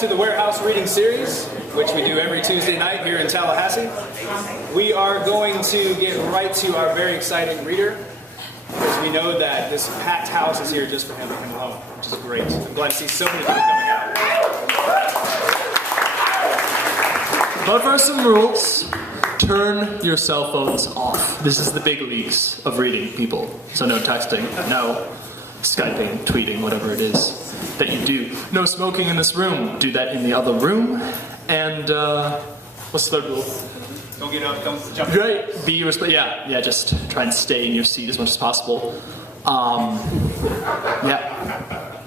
to the Warehouse Reading Series, which we do every Tuesday night here in Tallahassee. We are going to get right to our very exciting reader, because we know that this packed house is here just for him alone, which is great. I'm glad to see so many people coming out. But first, some rules. Turn your cell phones off. This is the big leagues of reading, people. So no texting, no Skyping, tweeting, whatever it is that you do. No smoking in this room. Do that in the other room. And what's the third rule? Don't get up, don't jump. Right. Yeah. Just try and stay in your seat as much as possible. Yeah.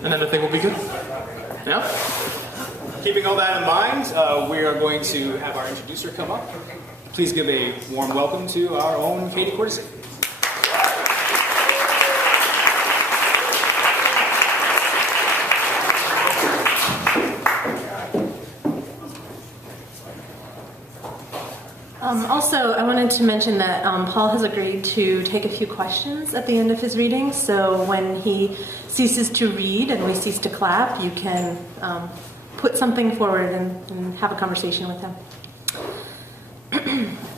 And then I think we'll be good. Yeah. Keeping all that in mind, we are going to have our introducer come up. Please give a warm welcome to our own Katie Cortese. Also, I wanted to mention that Paul has agreed to take a few questions at the end of his reading, so when he ceases to read and we cease to clap, you can put something forward and have a conversation with him.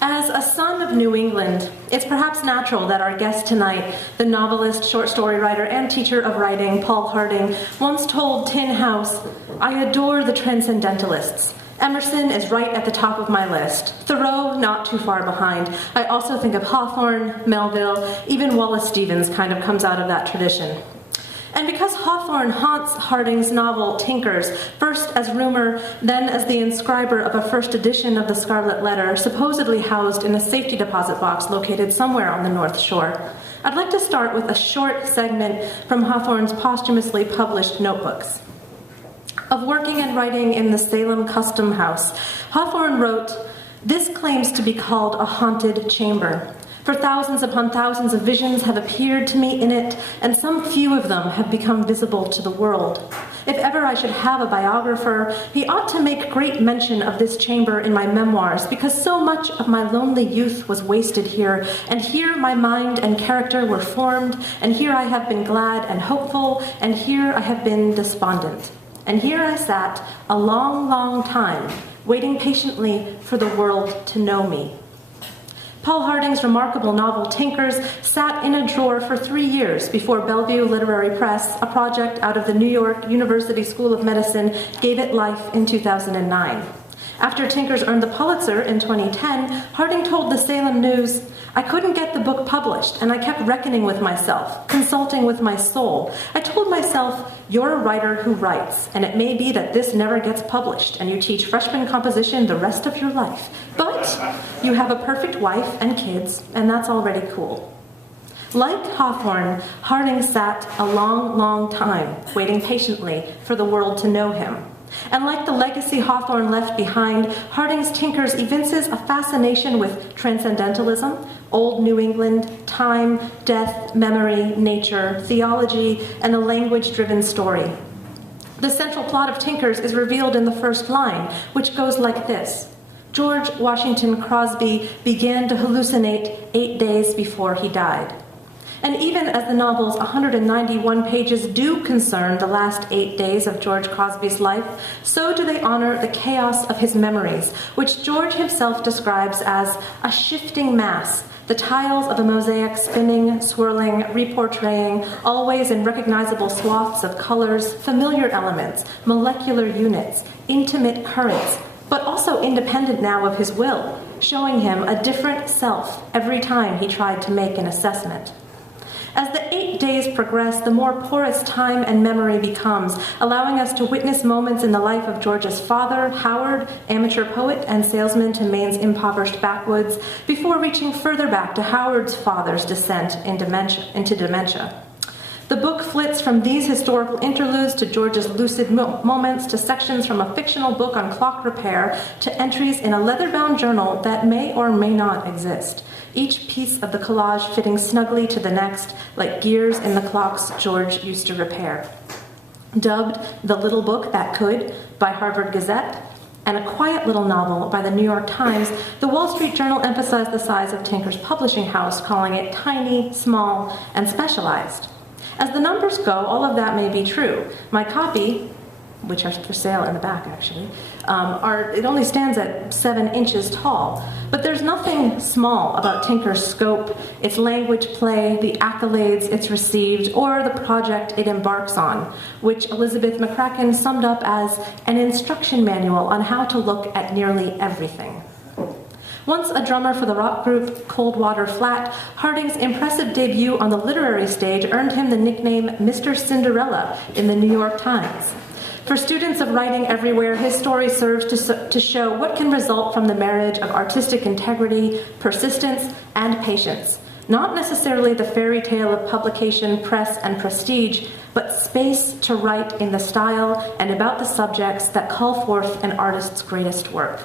As a son of New England, it's perhaps natural that our guest tonight, the novelist, short story writer, and teacher of writing, Paul Harding, once told Tin House, "I adore the transcendentalists. Emerson is right at the top of my list. Thoreau, not too far behind. I also think of Hawthorne, Melville, even Wallace Stevens kind of comes out of that tradition." And because Hawthorne haunts Harding's novel Tinkers, first as rumor, then as the inscriber of a first edition of the Scarlet Letter, supposedly housed in a safety deposit box located somewhere on the North Shore, I'd like to start with a short segment from Hawthorne's posthumously published notebooks. Of working and writing in the Salem Custom House, Hawthorne wrote, "This claims to be called a haunted chamber. For thousands upon thousands of visions have appeared to me in it, and some few of them have become visible to the world. If ever I should have a biographer, he ought to make great mention of this chamber in my memoirs, because so much of my lonely youth was wasted here, and here my mind and character were formed, and here I have been glad and hopeful, and here I have been despondent. And here I sat a long, long time, waiting patiently for the world to know me." Paul Harding's remarkable novel Tinkers sat in a drawer for 3 years before Bellevue Literary Press, a project out of the New York University School of Medicine, gave it life in 2009. After Tinkers earned the Pulitzer in 2010, Harding told the Salem News, "I couldn't get the book published, and I kept reckoning with myself, consulting with my soul. I told myself, you're a writer who writes, and it may be that this never gets published, and you teach freshman composition the rest of your life. But you have a perfect wife and kids, and that's already cool." Like Hawthorne, Harding sat a long, long time, waiting patiently for the world to know him. And like the legacy Hawthorne left behind, Harding's Tinkers evinces a fascination with transcendentalism, old New England, time, death, memory, nature, theology, and a language-driven story. The central plot of Tinkers is revealed in the first line, which goes like this. George Washington Crosby began to hallucinate 8 days before he died. And even as the novel's 191 pages do concern the last 8 days of George Crosby's life, so do they honor the chaos of his memories, which George himself describes as a shifting mass, the tiles of a mosaic spinning, swirling, reportraying, always in recognizable swaths of colors, familiar elements, molecular units, intimate currents, but also independent now of his will, showing him a different self every time he tried to make an assessment. As the 8 days progress, the more porous time and memory becomes, allowing us to witness moments in the life of George's father, Howard, amateur poet and salesman to Maine's impoverished backwoods, before reaching further back to Howard's father's descent into dementia. The book flits from these historical interludes to George's lucid moments to sections from a fictional book on clock repair to entries in a leather-bound journal that may or may not exist. Each piece of the collage fitting snugly to the next, like gears in the clocks George used to repair. Dubbed The Little Book That Could by Harvard Gazette, and a quiet little novel by the New York Times, the Wall Street Journal emphasized the size of Tinker's publishing house, calling it tiny, small, and specialized. As the numbers go, all of that may be true. My copy which are for sale in the back actually, it only stands at 7 inches tall. But there's nothing small about Tinker's scope, its language play, the accolades it's received, or the project it embarks on, which Elizabeth McCracken summed up as an instruction manual on how to look at nearly everything. Once a drummer for the rock group Coldwater Flat, Harding's impressive debut on the literary stage earned him the nickname Mr. Cinderella in the New York Times. For students of writing everywhere, his story serves to show what can result from the marriage of artistic integrity, persistence, and patience. Not necessarily the fairy tale of publication, press, and prestige, but space to write in the style and about the subjects that call forth an artist's greatest work.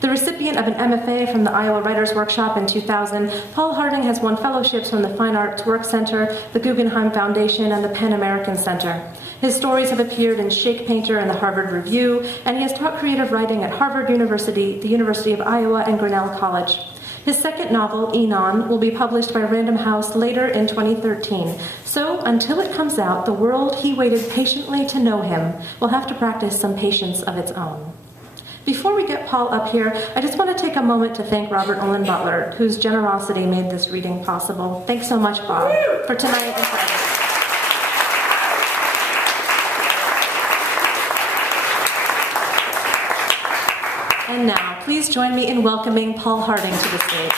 The recipient of an MFA from the Iowa Writers Workshop in 2000, Paul Harding has won fellowships from the Fine Arts Work Center, the Guggenheim Foundation, and the Pan American Center. His stories have appeared in Shake Painter and the Harvard Review, and he has taught creative writing at Harvard University, the University of Iowa, and Grinnell College. His second novel, Enon, will be published by Random House later in 2013. So, until it comes out, the world he waited patiently to know him will have to practice some patience of its own. Before we get Paul up here, I just want to take a moment to thank Robert Owen Butler, whose generosity made this reading possible. Thanks so much, Bob, for tonight and for everything. And now, please join me in welcoming Paul Harding to the stage.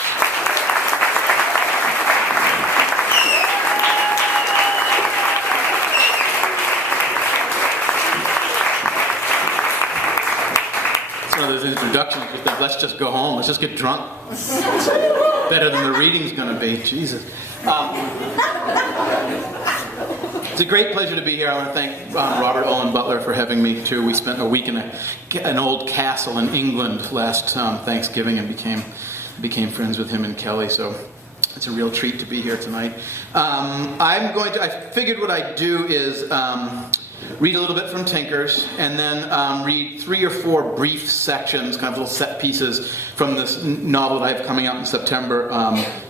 Those introductions, you think, let's just go home, let's just get drunk. Better than the reading's going to be. Jesus. It's a great pleasure to be here. I want to thank Robert Owen Butler for having me too. We spent a week in an old castle in England last Thanksgiving and became friends with him and Kelly. So it's a real treat to be here tonight. I figured what I'd do is read a little bit from Tinker's, and then read 3 or 4 brief sections, kind of little set pieces from this novel that I have coming out in September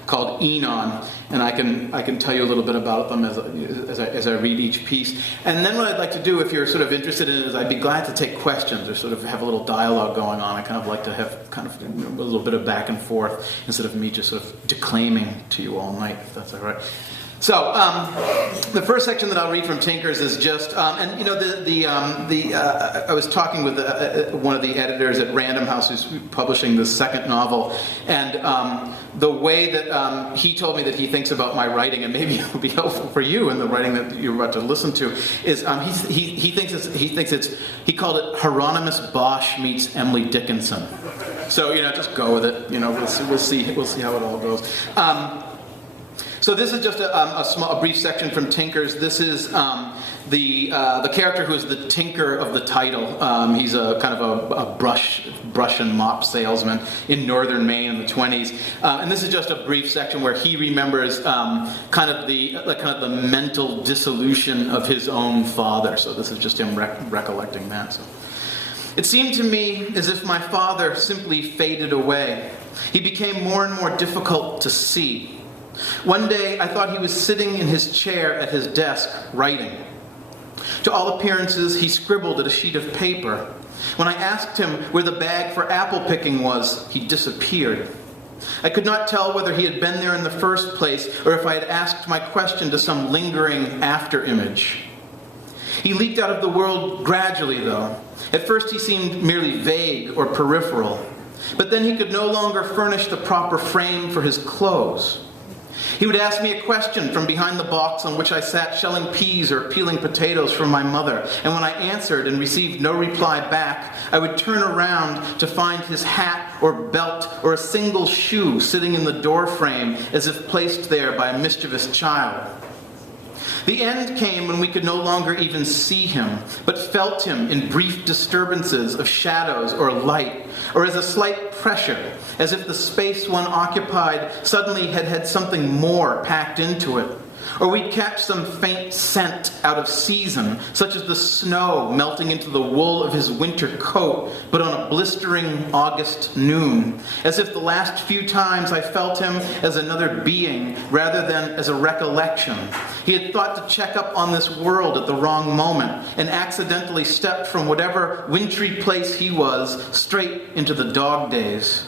called Enon, and I can tell you a little bit about them as I read each piece. And then what I'd like to do, if you're sort of interested in it, is I'd be glad to take questions or sort of have a little dialogue going on. I kind of like to have kind of a little bit of back and forth instead of me just sort of declaiming to you all night, if that's all right. So, the first section that I'll read from Tinker's is just, and you know, I was talking with one of the editors at Random House who's publishing the second novel, and the way that he told me that he thinks about my writing, and maybe it'll be helpful for you in the writing that you're about to listen to, is he called it Hieronymus Bosch meets Emily Dickinson. So, you know, just go with it. You know, we'll see how it all goes. So this is just a brief section from Tinker's. This is the character who is the tinker of the title. He's a kind of a brush and mop salesman in northern Maine in the 20s. And this is just a brief section where he remembers kind of the mental dissolution of his own father. So this is just him recollecting that. So. It seemed to me as if my father simply faded away. He became more and more difficult to see. One day, I thought he was sitting in his chair at his desk, writing. To all appearances, he scribbled at a sheet of paper. When I asked him where the bag for apple picking was, he disappeared. I could not tell whether he had been there in the first place, or if I had asked my question to some lingering after-image. He leaked out of the world gradually, though. At first, he seemed merely vague or peripheral. But then he could no longer furnish the proper frame for his clothes. He would ask me a question from behind the box on which I sat shelling peas or peeling potatoes for my mother, and when I answered and received no reply back, I would turn around to find his hat or belt or a single shoe sitting in the door frame as if placed there by a mischievous child. The end came when we could no longer even see him, but felt him in brief disturbances of shadows or light, or as a slight pressure, as if the space one occupied suddenly had something more packed into it, Or we'd catch some faint scent out of season, such as the snow melting into the wool of his winter coat, but on a blistering August noon, as if the last few times I felt him as another being rather than as a recollection. He had thought to check up on this world at the wrong moment and accidentally stepped from whatever wintry place he was straight into the dog days.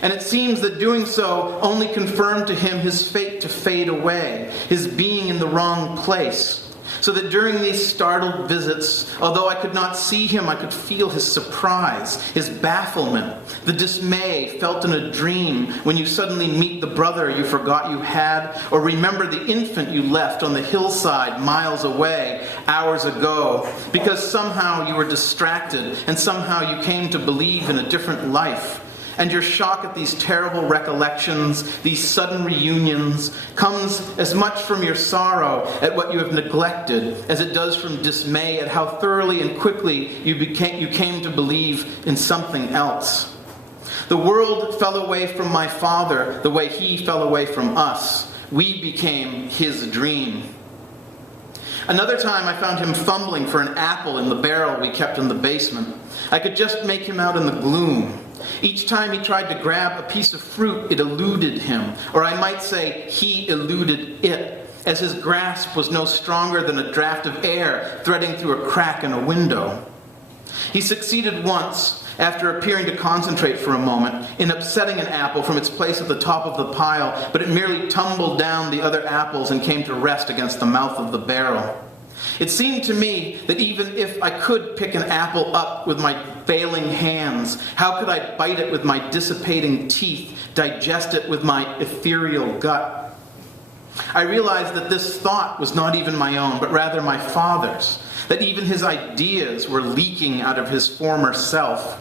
And it seems that doing so only confirmed to him his fate to fade away, his being in the wrong place. So that during these startled visits, although I could not see him, I could feel his surprise, his bafflement, the dismay felt in a dream when you suddenly meet the brother you forgot you had, or remember the infant you left on the hillside miles away hours ago, because somehow you were distracted and somehow you came to believe in a different life. And your shock at these terrible recollections, these sudden reunions, comes as much from your sorrow at what you have neglected as it does from dismay at how thoroughly and quickly you came to believe in something else. The world fell away from my father the way he fell away from us. We became his dream. Another time I found him fumbling for an apple in the barrel we kept in the basement. I could just make him out in the gloom. Each time he tried to grab a piece of fruit, it eluded him, or I might say he eluded it, as his grasp was no stronger than a draft of air threading through a crack in a window. He succeeded once, after appearing to concentrate for a moment, in upsetting an apple from its place at the top of the pile, but it merely tumbled down the other apples and came to rest against the mouth of the barrel. It seemed to me that even if I could pick an apple up with my failing hands, how could I bite it with my dissipating teeth, digest it with my ethereal gut? I realized that this thought was not even my own, but rather my father's, that even his ideas were leaking out of his former self.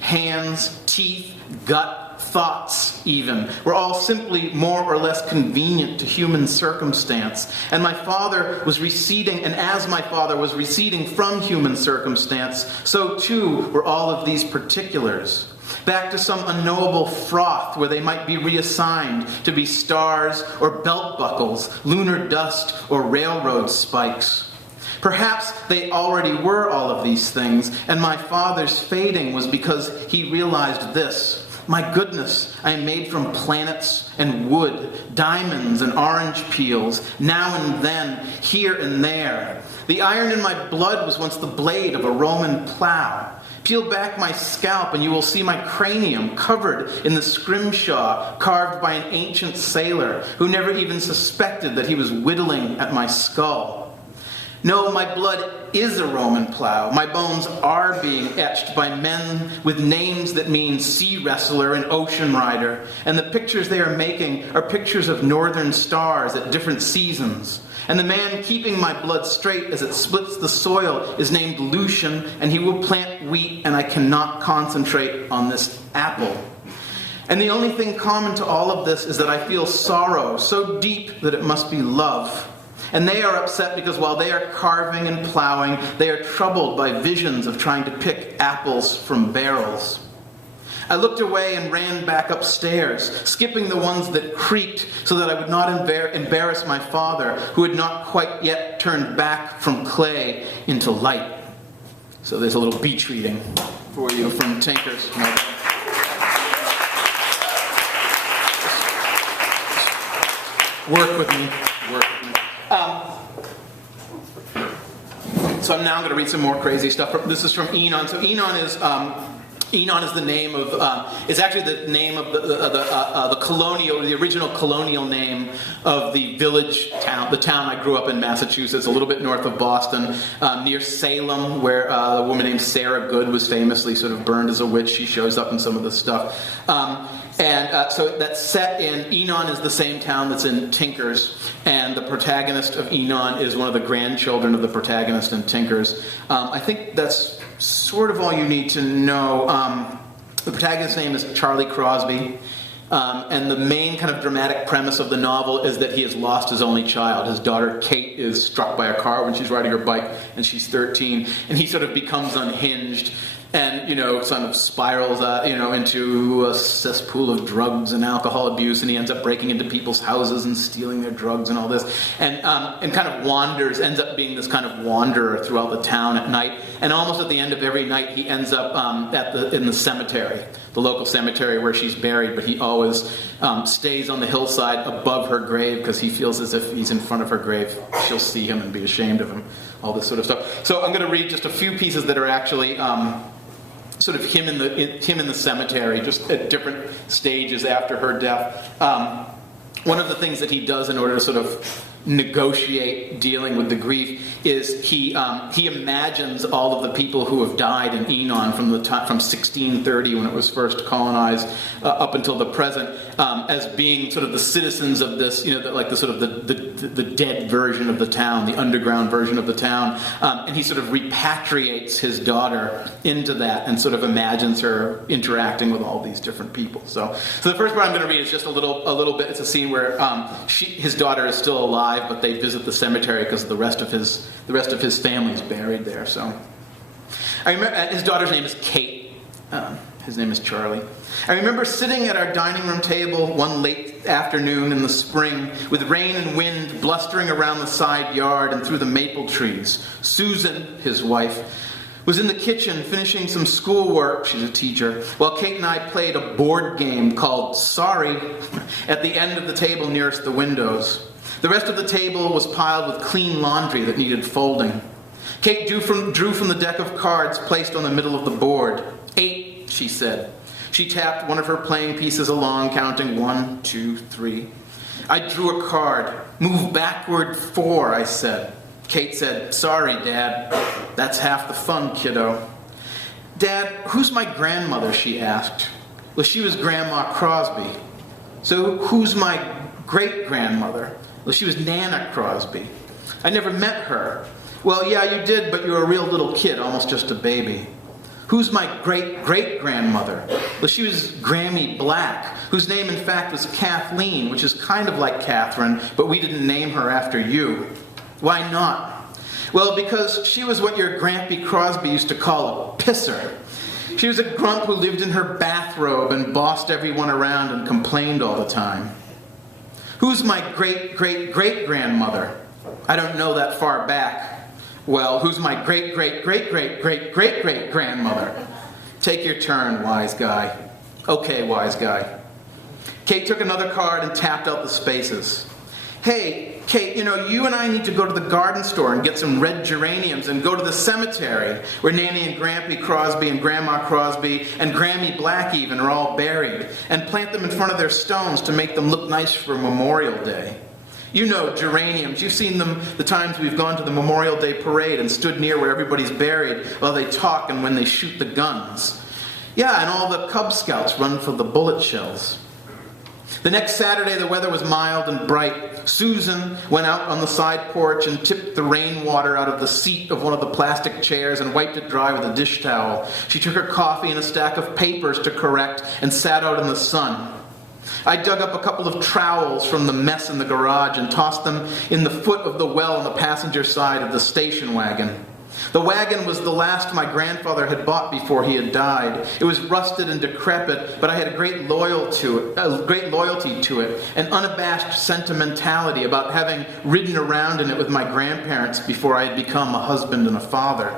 Hands, teeth, gut, thoughts even, were all simply more or less convenient to human circumstance. And my father was receding, and as my father was receding from human circumstance, so too were all of these particulars. Back to some unknowable froth where they might be reassigned to be stars or belt buckles, lunar dust or railroad spikes. Perhaps they already were all of these things, and my father's fading was because he realized this. My goodness, I am made from planets and wood, diamonds and orange peels, now and then, here and there. The iron in my blood was once the blade of a Roman plow. Peel back my scalp and you will see my cranium covered in the scrimshaw carved by an ancient sailor who never even suspected that he was whittling at my skull. No, my blood is a Roman plow. My bones are being etched by men with names that mean sea wrestler and ocean rider. And the pictures they are making are pictures of northern stars at different seasons. And the man keeping my blood straight as it splits the soil is named Lucian, and he will plant wheat, and I cannot concentrate on this apple. And the only thing common to all of this is that I feel sorrow so deep that it must be love. And they are upset because while they are carving and plowing, they are troubled by visions of trying to pick apples from barrels. I looked away and ran back upstairs, skipping the ones that creaked so that I would not embarrass my father, who had not quite yet turned back from clay into light. So there's a little beach reading for you from Tinkers. Work with me. So I'm now going to read some more crazy stuff. This is from Enon. So Enon is the name of. It's actually the name of the colonial, the original colonial name of the village town, the town I grew up in, Massachusetts, a little bit north of Boston, near Salem, where a woman named Sarah Good was famously sort of burned as a witch. She shows up in some of the stuff. So that's set in, Enon is the same town that's in Tinkers, and the protagonist of Enon is one of the grandchildren of the protagonist in Tinkers. I think that's sort of all you need to know. The protagonist's name is Charlie Crosby, and the main kind of dramatic premise of the novel is that he has lost his only child. His daughter Kate is struck by a car when she's riding her bike, and she's 13, and he sort of becomes unhinged and, sort of spirals, into a cesspool of drugs and alcohol abuse, and he ends up breaking into people's houses and stealing their drugs and all this, and kind of ends up being this kind of wanderer throughout the town at night, and almost at the end of every night he ends up in the cemetery, the local cemetery where she's buried, but he always stays on the hillside above her grave because he feels as if he's in front of her grave, she'll see him and be ashamed of him, all this sort of stuff. So I'm going to read just a few pieces that are actually sort of him in the cemetery, just at different stages after her death. One of the things that he does in order to sort of negotiate dealing with the grief is he imagines all of the people who have died in Enon from 1630 when it was first colonized up until the present as being sort of the citizens of this, like the sort of the dead version of the town, the underground version of the town, and he sort of repatriates his daughter into that and sort of imagines her interacting with all these different people. So the first part I'm going to read is just a little bit. It's a scene where his daughter is still alive, but they visit the cemetery because the rest of his family is buried there. So, I remember his daughter's name is Kate. His name is Charlie. I remember sitting at our dining room table one late afternoon in the spring, with rain and wind blustering around the side yard and through the maple trees. Susan, his wife, was in the kitchen finishing some schoolwork, she's a teacher, while Kate and I played a board game called Sorry at the end of the table nearest the windows. The rest of the table was piled with clean laundry that needed folding. Kate drew from the deck of cards placed on the middle of the board. 8, she said. She tapped one of her playing pieces along, counting 1, 2, 3. I drew a card. Move backward 4, I said. Kate said, sorry, Dad. That's half the fun, kiddo. Dad, who's my grandmother, she asked. Well, she was Grandma Crosby. So who's my great-grandmother? Well, she was Nana Crosby. I never met her. Well, yeah, you did, but you were a real little kid, almost just a baby. Who's my great-great-grandmother? Well, she was Grammy Black, whose name, in fact, was Kathleen, which is kind of like Catherine, but we didn't name her after you. Why not? Well, because she was what your Grampy Crosby used to call a pisser. She was a grump who lived in her bathrobe and bossed everyone around and complained all the time. Who's my great-great-great-grandmother? I don't know that far back. Well, who's my great-great-great-great-great-great-grandmother? Take your turn, wise guy. Okay, wise guy. Kate took another card and tapped out the spaces. Hey, Kate, you and I need to go to the garden store and get some red geraniums and go to the cemetery where Nanny and Grampy Crosby and Grandma Crosby and Grammy Black even are all buried, and plant them in front of their stones to make them look nice for Memorial Day. You know geraniums. You've seen them the times we've gone to the Memorial Day parade and stood near where everybody's buried while they talk and when they shoot the guns. Yeah, and all the Cub Scouts run for the bullet shells. The next Saturday, the weather was mild and bright. Susan went out on the side porch and tipped the rainwater out of the seat of one of the plastic chairs and wiped it dry with a dish towel. She took her coffee and a stack of papers to correct and sat out in the sun. I dug up a couple of trowels from the mess in the garage and tossed them in the foot of the well on the passenger side of the station wagon. The wagon was the last my grandfather had bought before he had died. It was rusted and decrepit, but I had a great loyalty to it, an unabashed sentimentality about having ridden around in it with my grandparents before I had become a husband and a father.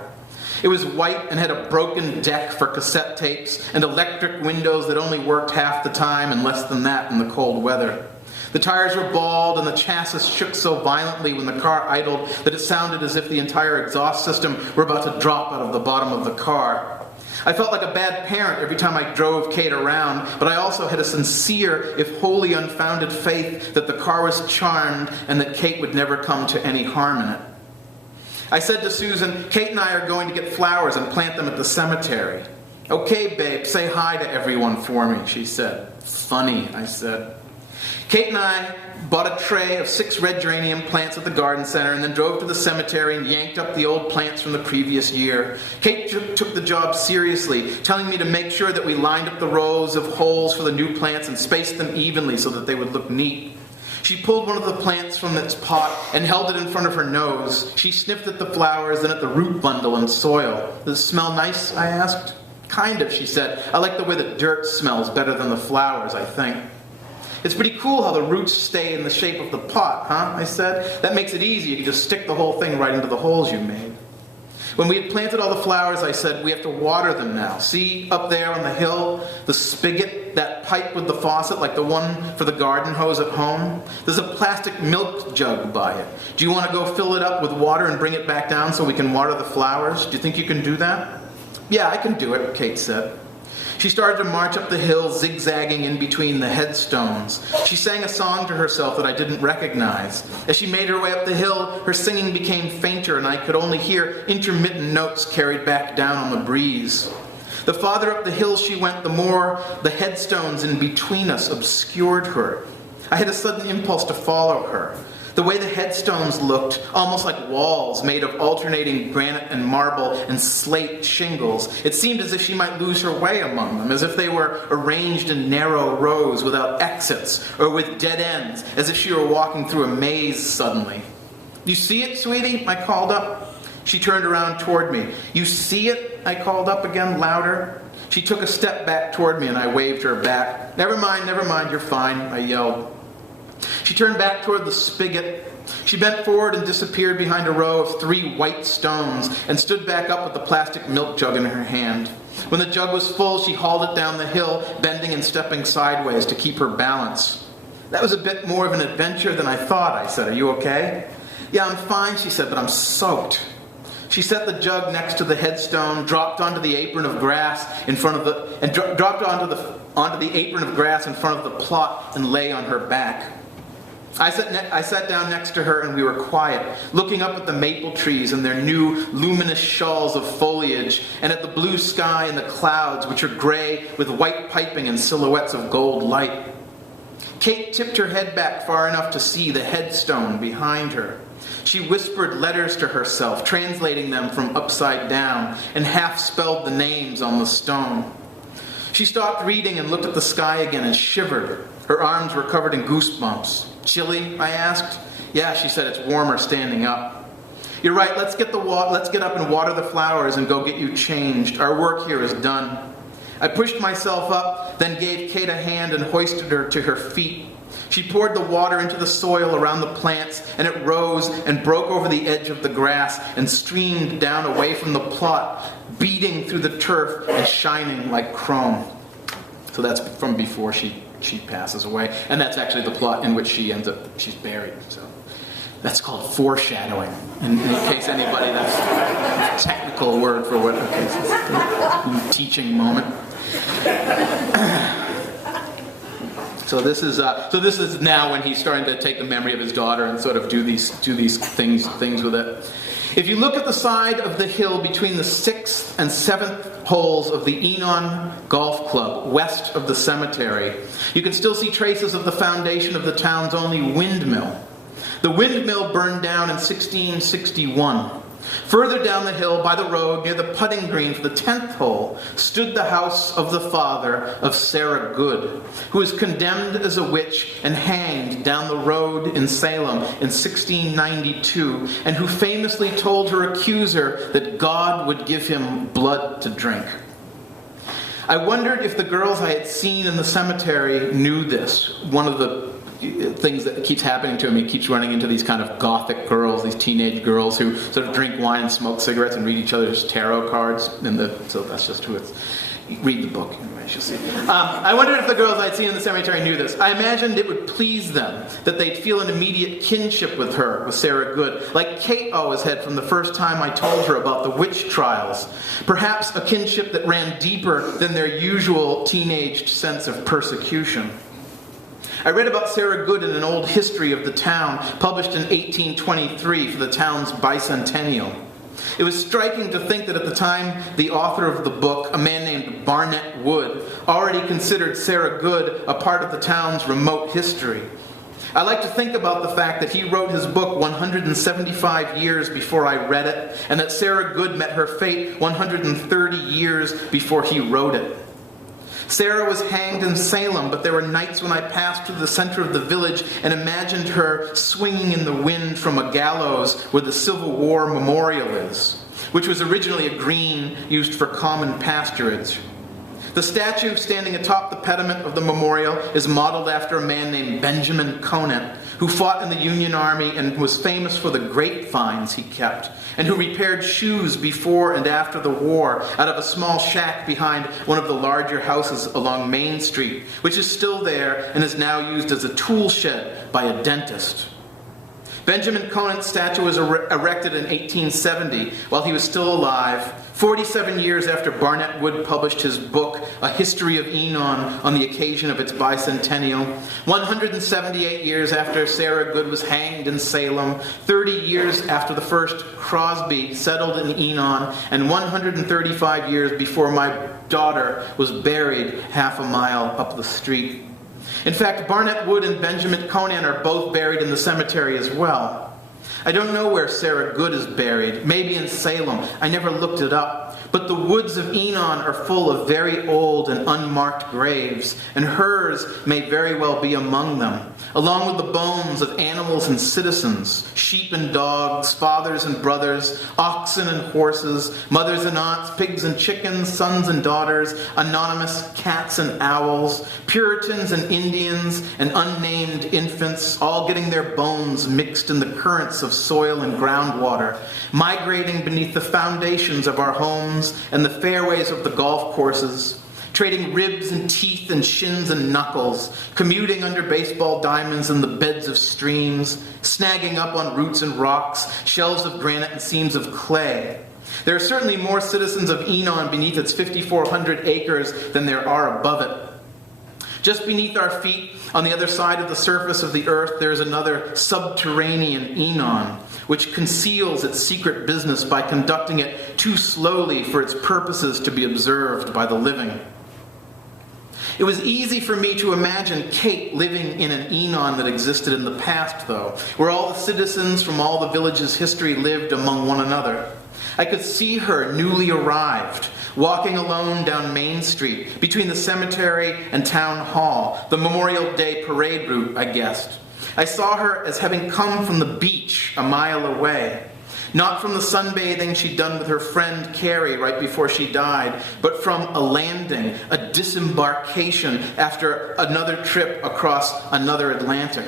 It was white and had a broken deck for cassette tapes and electric windows that only worked half the time and less than that in the cold weather. The tires were bald and the chassis shook so violently when the car idled that it sounded as if the entire exhaust system were about to drop out of the bottom of the car. I felt like a bad parent every time I drove Kate around, but I also had a sincere, if wholly unfounded faith that the car was charmed and that Kate would never come to any harm in it. I said to Susan, Kate and I are going to get flowers and plant them at the cemetery. Okay, babe, say hi to everyone for me, she said. Funny, I said. Kate and I bought a tray of 6 red geranium plants at the garden center and then drove to the cemetery and yanked up the old plants from the previous year. Kate took the job seriously, telling me to make sure that we lined up the rows of holes for the new plants and spaced them evenly so that they would look neat. She pulled one of the plants from its pot and held it in front of her nose. She sniffed at the flowers, then at the root bundle and soil. Does it smell nice? I asked. Kind of, she said. I like the way the dirt smells better than the flowers, I think. It's pretty cool how the roots stay in the shape of the pot, huh? I said. That makes it easy. You can just stick the whole thing right into the holes you made. When we had planted all the flowers, I said, we have to water them now. See, up there on the hill, the spigot, that pipe with the faucet, like the one for the garden hose at home? There's a plastic milk jug by it. Do you want to go fill it up with water and bring it back down so we can water the flowers? Do you think you can do that? Yeah, I can do it, Kate said. She started to march up the hill, zigzagging in between the headstones. She sang a song to herself that I didn't recognize. As she made her way up the hill, her singing became fainter, and I could only hear intermittent notes carried back down on the breeze. The farther up the hill she went, the more the headstones in between us obscured her. I had a sudden impulse to follow her. The way the headstones looked, almost like walls made of alternating granite and marble and slate shingles. It seemed as if she might lose her way among them, as if they were arranged in narrow rows without exits or with dead ends, as if she were walking through a maze suddenly. You see it, sweetie? I called up. She turned around toward me. You see it? I called up again, louder. She took a step back toward me and I waved her back. Never mind, you're fine, I yelled. She turned back toward the spigot. She bent forward and disappeared behind a row of 3 white stones and stood back up with the plastic milk jug in her hand. When the jug was full, she hauled it down the hill, bending and stepping sideways to keep her balance. That was a bit more of an adventure than I thought, I said. Are you okay? Yeah, I'm fine, she said, but I'm soaked. She set the jug next to the headstone, dropped onto the apron of grass in front of the, dropped onto the apron of grass in front of the plot and lay on her back. I sat down next to her and we were quiet, looking up at the maple trees and their new luminous shawls of foliage, and at the blue sky and the clouds, which are gray with white piping and silhouettes of gold light. Kate tipped her head back far enough to see the headstone behind her. She whispered letters to herself, translating them from upside down, and half-spelled the names on the stone. She stopped reading and looked at the sky again and shivered. Her arms were covered in goosebumps. Chilly? I asked. Yeah, she said, it's warmer standing up. You're right, let's get up and water the flowers and go get you changed. Our work here is done. I pushed myself up, then gave Kate a hand and hoisted her to her feet. She poured the water into the soil around the plants, and it rose and broke over the edge of the grass and streamed down away from the plot, beating through the turf and shining like chrome. So that's from before she passes away, and that's actually the plot in which she's buried. So that's called foreshadowing. In case anybody, that's a technical word for what. Okay, it's a teaching moment. So this is now when he's starting to take the memory of his daughter and sort of do these things with it. If you look at the side of the hill between the 6th and 7th holes of the Enon Golf Club, west of the cemetery, you can still see traces of the foundation of the town's only windmill. The windmill burned down in 1661. Further down the hill by the road, near the putting green for the 10th hole, stood the house of the father of Sarah Good, who was condemned as a witch and hanged down the road in Salem in 1692, and who famously told her accuser that God would give him blood to drink. I wondered if the girls I had seen in the cemetery knew this. One of the things that keeps happening to him, he keeps running into these kind of gothic girls, these teenage girls who sort of drink wine and smoke cigarettes and read each other's tarot cards. So that's just who it's. Read the book, anyway, you'll see. I wondered if the girls I'd seen in the cemetery knew this. I imagined it would please them, that they'd feel an immediate kinship with her, with Sarah Good, like Kate always had from the first time I told her about the witch trials. Perhaps a kinship that ran deeper than their usual teenaged sense of persecution. I read about Sarah Good in an old history of the town, published in 1823 for the town's bicentennial. It was striking to think that at the time the author of the book, a man named Barnett Wood, already considered Sarah Good a part of the town's remote history. I like to think about the fact that he wrote his book 175 years before I read it, and that Sarah Good met her fate 130 years before he wrote it. Sarah was hanged in Salem, but there were nights when I passed through the center of the village and imagined her swinging in the wind from a gallows where the Civil War memorial is. which was originally a green used for common pasturage. The statue standing atop the pediment of the memorial is modeled after a man named Benjamin Conant, who fought in the Union Army and was famous for the grapevines he kept, and who repaired shoes before and after the war out of a small shack behind one of the larger houses along Main Street, which is still there and is now used as a tool shed by a dentist. Benjamin Conant's statue was erected in 1870 while he was still alive, 47 years after Barnett Wood published his book, A History of Enon, on the occasion of its bicentennial, 178 years after Sarah Good was hanged in Salem, 30 years after the first Crosby settled in Enon, and 135 years before my daughter was buried half a mile up the street. In fact, Barnett Wood and Benjamin Conant are both buried in the cemetery as well. I don't know where Sarah Good is buried, maybe in Salem. I never looked it up. But the woods of Enon are full of very old and unmarked graves, and hers may very well be among them, along with the bones of animals and citizens, sheep and dogs, fathers and brothers, oxen and horses, mothers and aunts, pigs and chickens, sons and daughters, anonymous cats and owls, Puritans and Indians, and unnamed infants, all getting their bones mixed in the currents of soil and groundwater, migrating beneath the foundations of our homes and the fairways of the golf courses, trading ribs and teeth and shins and knuckles, commuting under baseball diamonds in the beds of streams, snagging up on roots and rocks, shelves of granite and seams of clay. There are certainly more citizens of Enon beneath its 5,400 acres than there are above it. Just beneath our feet, on the other side of the surface of the earth, there is another subterranean Enon, which conceals its secret business by conducting it too slowly for its purposes to be observed by the living. It was easy for me to imagine Kate living in an Enon that existed in the past, though, where all the citizens from all the village's history lived among one another. I could see her, newly arrived, walking alone down Main Street, between the cemetery and town hall, the Memorial Day parade route, I guessed. I saw her as having come from the beach a mile away, not from the sunbathing she'd done with her friend Carrie right before she died, but from a landing, a disembarkation after another trip across another Atlantic.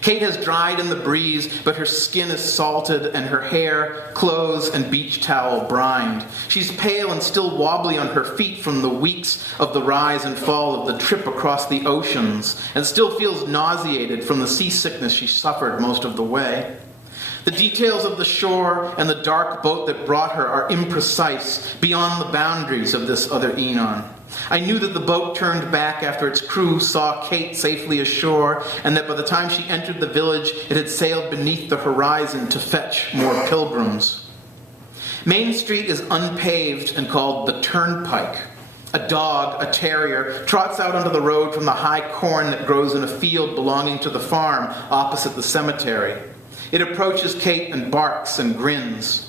Kate has dried in the breeze, but her skin is salted and her hair, clothes, and beach towel brined. She's pale and still wobbly on her feet from the weeks of the rise and fall of the trip across the oceans, and still feels nauseated from the seasickness she suffered most of the way. The details of the shore and the dark boat that brought her are imprecise, beyond the boundaries of this other Enon. I knew that the boat turned back after its crew saw Kate safely ashore, and that by the time she entered the village, it had sailed beneath the horizon to fetch more pilgrims. Main Street is unpaved and called the Turnpike. A dog, a terrier, trots out onto the road from the high corn that grows in a field belonging to the farm opposite the cemetery. It approaches Kate and barks and grins.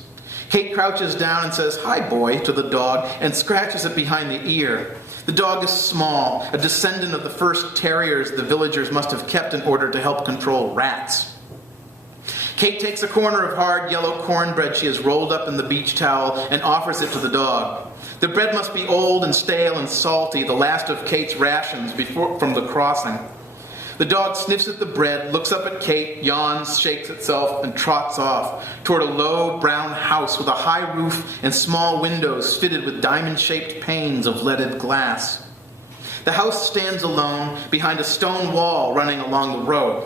Kate crouches down and says, "Hi, boy," to the dog and scratches it behind the ear. The dog is small, a descendant of the first terriers the villagers must have kept in order to help control rats. Kate takes a corner of hard yellow cornbread she has rolled up in the beach towel and offers it to the dog. The bread must be old and stale and salty, the last of Kate's rations from the crossing. The dog sniffs at the bread, looks up at Kate, yawns, shakes itself, and trots off toward a low brown house with a high roof and small windows fitted with diamond-shaped panes of leaded glass. The house stands alone behind a stone wall running along the road.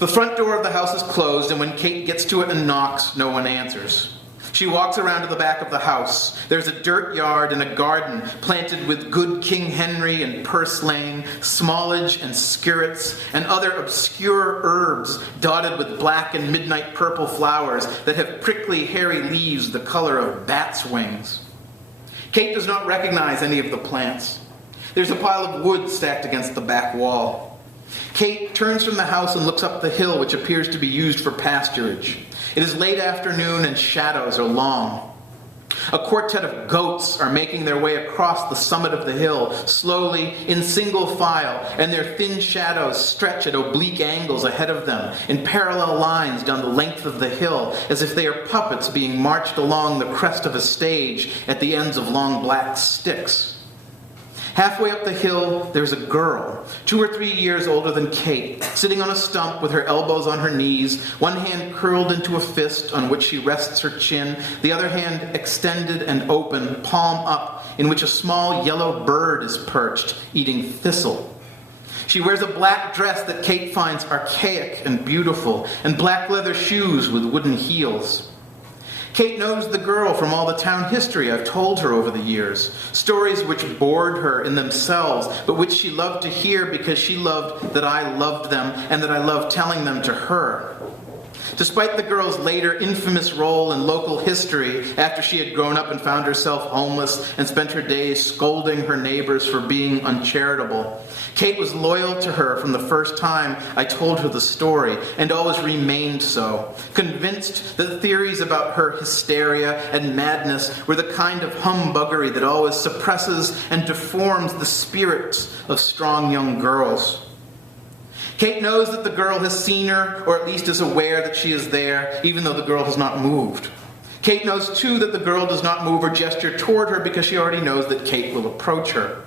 The front door of the house is closed, and when Kate gets to it and knocks, no one answers. She walks around to the back of the house. There's a dirt yard and a garden planted with good King Henry and purslane, smallage and skirrets, and other obscure herbs dotted with black and midnight purple flowers that have prickly, hairy leaves the color of bats' wings. Kate does not recognize any of the plants. There's a pile of wood stacked against the back wall. Kate turns from the house and looks up the hill, which appears to be used for pasturage. It is late afternoon and shadows are long. A quartet of goats are making their way across the summit of the hill, slowly, in single file, and their thin shadows stretch at oblique angles ahead of them, in parallel lines down the length of the hill, as if they are puppets being marched along the crest of a stage at the ends of long black sticks. Halfway up the hill, there's a girl, 2 or 3 years older than Kate, sitting on a stump with her elbows on her knees, one hand curled into a fist on which she rests her chin, the other hand extended and open, palm up, in which a small yellow bird is perched, eating thistle. She wears a black dress that Kate finds archaic and beautiful, and black leather shoes with wooden heels. Kate knows the girl from all the town history I've told her over the years, stories which bored her in themselves, but which she loved to hear because she loved that I loved them and that I loved telling them to her. Despite the girl's later infamous role in local history after she had grown up and found herself homeless and spent her days scolding her neighbors for being uncharitable, Kate was loyal to her from the first time I told her the story, and always remained so, convinced that the theories about her hysteria and madness were the kind of humbuggery that always suppresses and deforms the spirits of strong young girls. Kate knows that the girl has seen her, or at least is aware that she is there, even though the girl has not moved. Kate knows, too, that the girl does not move or gesture toward her because she already knows that Kate will approach her.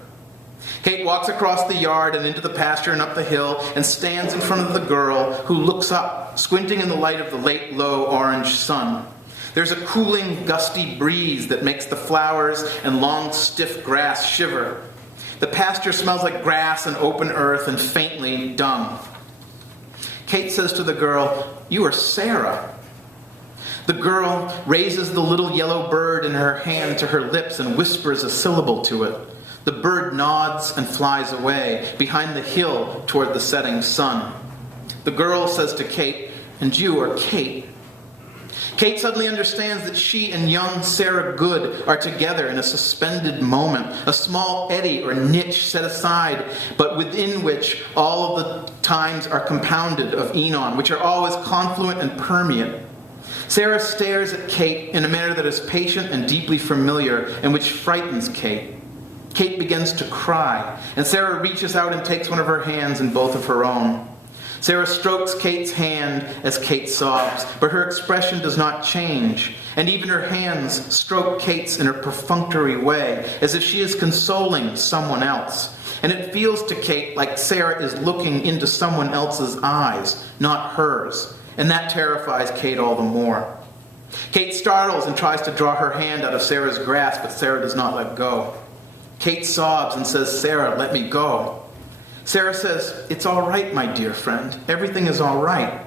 Kate walks across the yard and into the pasture and up the hill and stands in front of the girl, who looks up, squinting in the light of the late, low orange sun. There's a cooling, gusty breeze that makes the flowers and long, stiff grass shiver. The pasture smells like grass and open earth and faintly dung. Kate says to the girl, "You are Sarah." The girl raises the little yellow bird in her hand to her lips and whispers a syllable to it. The bird nods and flies away, behind the hill toward the setting sun. The girl says to Kate, "And you are Kate." Kate suddenly understands that she and young Sarah Good are together in a suspended moment, a small eddy or niche set aside, but within which all of the times are compounded of Enon, which are always confluent and permeate. Sarah stares at Kate in a manner that is patient and deeply familiar, and which frightens Kate. Kate begins to cry, and Sarah reaches out and takes one of her hands in both of her own. Sarah strokes Kate's hand as Kate sobs, but her expression does not change, and even her hands stroke Kate's in a perfunctory way, as if she is consoling someone else. And it feels to Kate like Sarah is looking into someone else's eyes, not hers, and that terrifies Kate all the more. Kate startles and tries to draw her hand out of Sarah's grasp, but Sarah does not let go. Kate sobs and says, "Sarah, let me go." Sarah says, "It's all right, my dear friend. Everything is all right."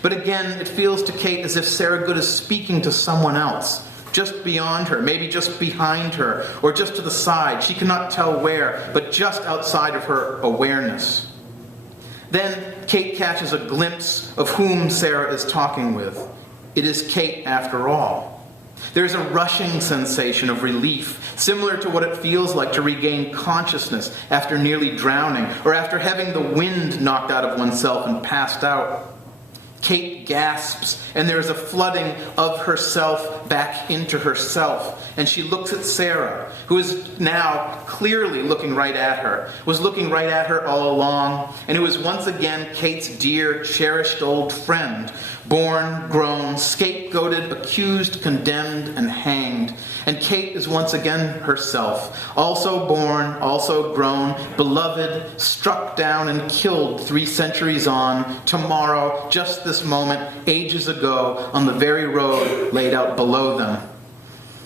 But again, it feels to Kate as if Sarah Good is speaking to someone else, just beyond her, maybe just behind her, or just to the side. She cannot tell where, but just outside of her awareness. Then Kate catches a glimpse of whom Sarah is talking with. It is Kate after all. There's a rushing sensation of relief, similar to what it feels like to regain consciousness after nearly drowning, or after having the wind knocked out of oneself and passed out. Kate gasps, and there is a flooding of herself back into herself, and she looks at Sarah, who is now clearly looking right at her, was looking right at her all along, and who is once again Kate's dear, cherished old friend, born, grown, scapegoated, accused, condemned, and hanged. And Kate is once again herself, also born, also grown, beloved, struck down and killed 3 centuries on, tomorrow, just this moment, ages ago, on the very road laid out below them.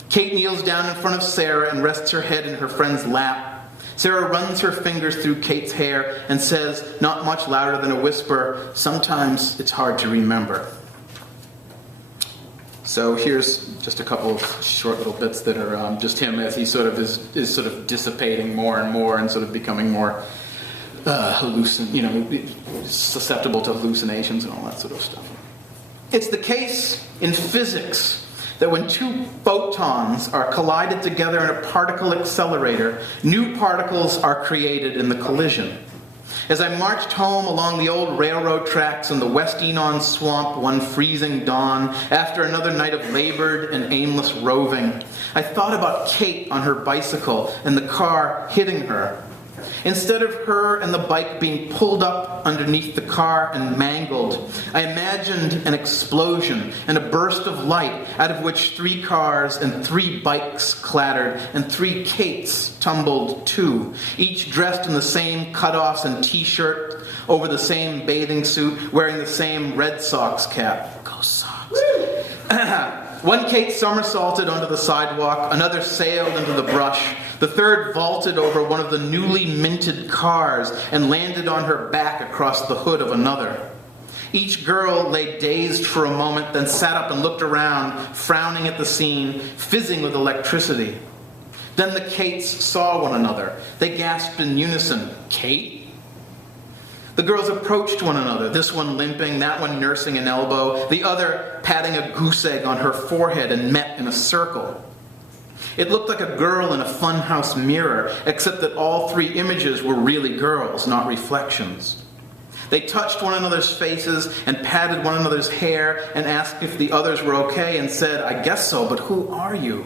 Kate kneels down in front of Sarah and rests her head in her friend's lap. Sarah runs her fingers through Kate's hair and says, not much louder than a whisper, "Sometimes it's hard to remember." So here's just a couple of short little bits that are just him as he sort of is sort of dissipating more and more and sort of becoming more susceptible to hallucinations and all that sort of stuff. It's the case in physics that when 2 photons are collided together in a particle accelerator, new particles are created in the collision. As I marched home along the old railroad tracks in the West Enon swamp one freezing dawn, after another night of labored and aimless roving, I thought about Kate on her bicycle and the car hitting her. Instead of her and the bike being pulled up underneath the car and mangled, I imagined an explosion and a burst of light out of which 3 cars and 3 bikes clattered and 3 Kates tumbled too, each dressed in the same cutoffs and t-shirt over the same bathing suit, wearing the same Red Sox cap. Go Sox! One Kate somersaulted onto the sidewalk, another sailed into the brush, the third vaulted over one of the newly minted cars and landed on her back across the hood of another. Each girl lay dazed for a moment, then sat up and looked around, frowning at the scene, fizzing with electricity. Then the Kates saw one another. They gasped in unison, "Kate?" The girls approached one another, this one limping, that one nursing an elbow, the other patting a goose egg on her forehead, and met in a circle. It looked like a girl in a funhouse mirror, except that all 3 images were really girls, not reflections. They touched one another's faces and patted one another's hair and asked if the others were okay and said, "I guess so, but who are you?"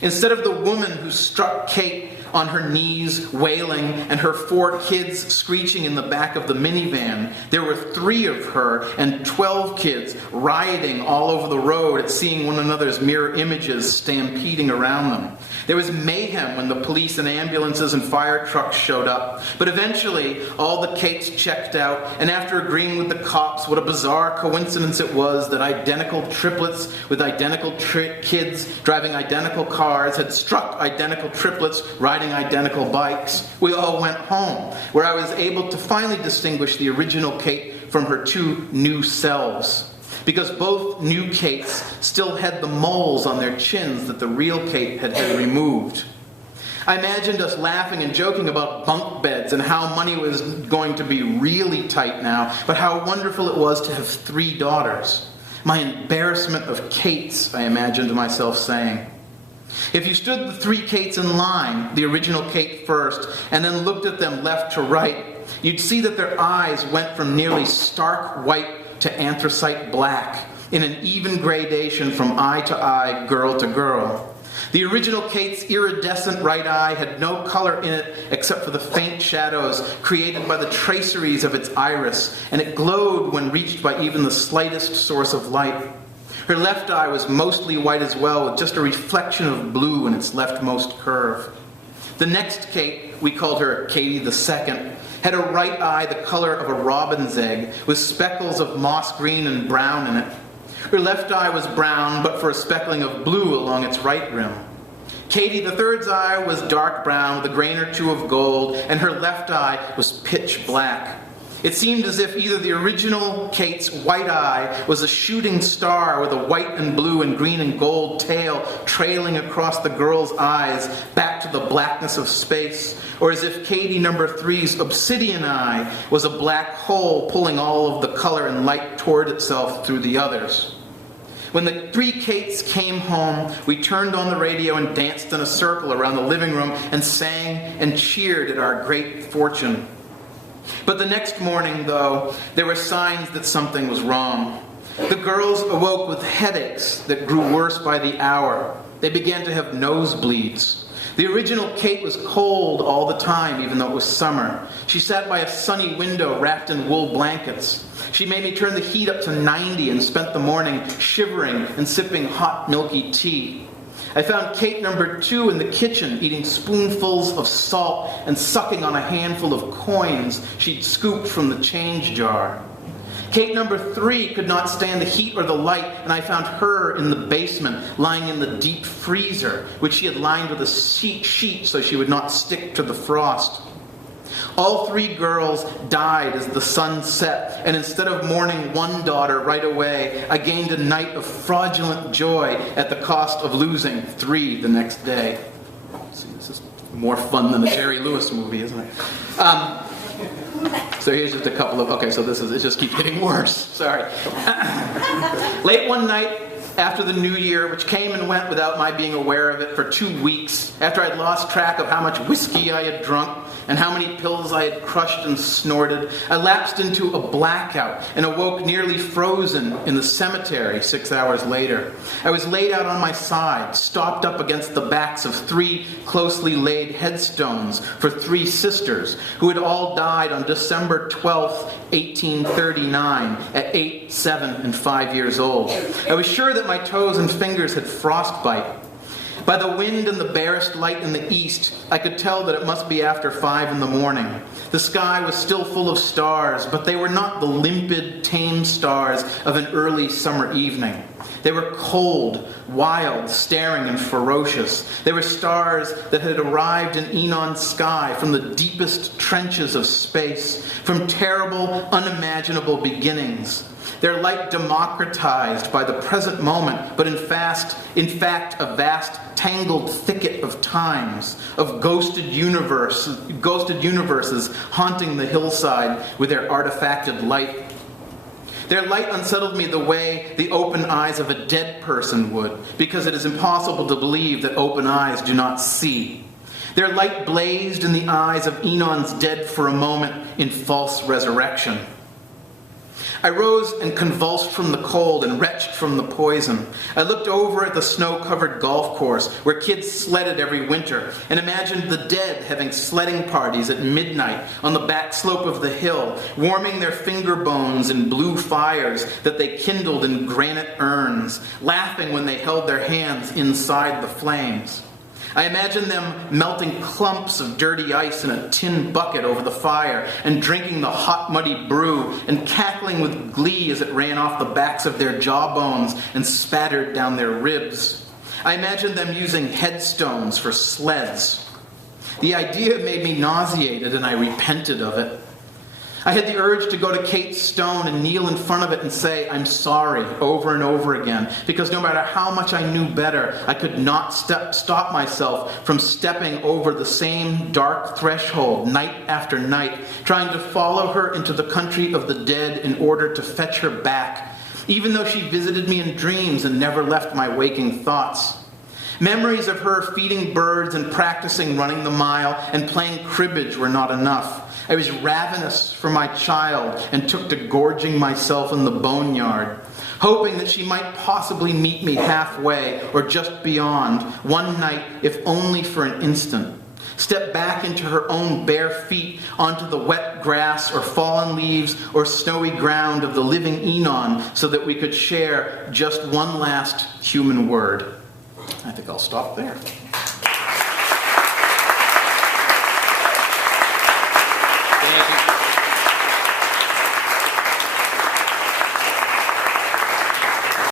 Instead of the woman who struck Kate on her knees, wailing, and her 4 kids screeching in the back of the minivan, there were 3 of her and 12 kids rioting all over the road at seeing one another's mirror images stampeding around them. There was mayhem when the police and ambulances and fire trucks showed up, but eventually all the Kates checked out, and after agreeing with the cops what a bizarre coincidence it was that identical triplets with identical kids driving identical cars had struck identical triplets riding identical bikes, we all went home, where I was able to finally distinguish the original Kate from her 2 new selves. Because both new Kates still had the moles on their chins that the real Kate had removed. I imagined us laughing and joking about bunk beds and how money was going to be really tight now, but how wonderful it was to have 3 daughters. My embarrassment of Kates, I imagined myself saying. If you stood the 3 Kates in line, the original Kate first, and then looked at them left to right, you'd see that their eyes went from nearly stark white to anthracite black, in an even gradation from eye to eye, girl to girl. The original Kate's iridescent right eye had no color in it except for the faint shadows created by the traceries of its iris, and it glowed when reached by even the slightest source of light. Her left eye was mostly white as well, with just a reflection of blue in its leftmost curve. The next Kate, we called her Katie the Second, had a right eye the color of a robin's egg, with speckles of moss green and brown in it. Her left eye was brown, but for a speckling of blue along its right rim. Katie the Third's eye was dark brown, with a grain or 2 of gold, and her left eye was pitch black. It seemed as if either the original Kate's white eye was a shooting star with a white and blue and green and gold tail trailing across the girl's eyes back to the blackness of space, or as if Katie number 3's obsidian eye was a black hole pulling all of the color and light toward itself through the others. When the 3 Kates came home, we turned on the radio and danced in a circle around the living room and sang and cheered at our great fortune. But the next morning, though, there were signs that something was wrong. The girls awoke with headaches that grew worse by the hour. They began to have nosebleeds. The original Kate was cold all the time, even though it was summer. She sat by a sunny window wrapped in wool blankets. She made me turn the heat up to 90 and spent the morning shivering and sipping hot, milky tea. I found Kate number 2 in the kitchen eating spoonfuls of salt and sucking on a handful of coins she'd scooped from the change jar. Kate number 3 could not stand the heat or the light, and I found her in the basement, lying in the deep freezer, which she had lined with a sheet so she would not stick to the frost. All 3 girls died as the sun set, and instead of mourning one daughter right away, I gained a night of fraudulent joy at the cost of losing 3 the next day. See, this is more fun than a Jerry Lewis movie, isn't it? So here's just a couple of, okay, so it just keeps getting worse. Sorry. Late one night, After the new year, which came and went without my being aware of it for 2 weeks, after I'd lost track of how much whiskey I had drunk and how many pills I had crushed and snorted, I lapsed into a blackout and awoke nearly frozen in the cemetery 6 hours later. I was laid out on my side, stopped up against the backs of 3 closely laid headstones for 3 sisters who had all died on December 12th, 1839, at 8, 7, and 5 years old. I was sure that my toes and fingers had frostbite. By the wind and the barest light in the east, I could tell that it must be after 5 in the morning. The sky was still full of stars, but they were not the limpid, tame stars of an early summer evening. They were cold, wild, staring, and ferocious. They were stars that had arrived in Enon's sky from the deepest trenches of space, from terrible, unimaginable beginnings. Their light democratized by the present moment, but in fact, a vast, tangled thicket of times, of ghosted universes haunting the hillside with their artifacted light. Their light unsettled me the way the open eyes of a dead person would, because it is impossible to believe that open eyes do not see. Their light blazed in the eyes of Enon's dead for a moment in false resurrection. I rose and convulsed from the cold and retched from the poison. I looked over at the snow-covered golf course where kids sledded every winter and imagined the dead having sledding parties at midnight on the back slope of the hill, warming their finger bones in blue fires that they kindled in granite urns, laughing when they held their hands inside the flames. I imagined them melting clumps of dirty ice in a tin bucket over the fire and drinking the hot, muddy brew and cackling with glee as it ran off the backs of their jawbones and spattered down their ribs. I imagined them using headstones for sleds. The idea made me nauseated, and I repented of it. I had the urge to go to Kate's stone and kneel in front of it and say, "I'm sorry," over and over again, because no matter how much I knew better, I could not stop myself from stepping over the same dark threshold night after night, trying to follow her into the country of the dead in order to fetch her back, even though she visited me in dreams and never left my waking thoughts. Memories of her feeding birds and practicing running the mile and playing cribbage were not enough. I was ravenous for my child and took to gorging myself in the boneyard, hoping that she might possibly meet me halfway or just beyond, one night, if only for an instant. Step back into her own bare feet onto the wet grass or fallen leaves or snowy ground of the living Enon so that we could share just one last human word. I think I'll stop there. Thank you.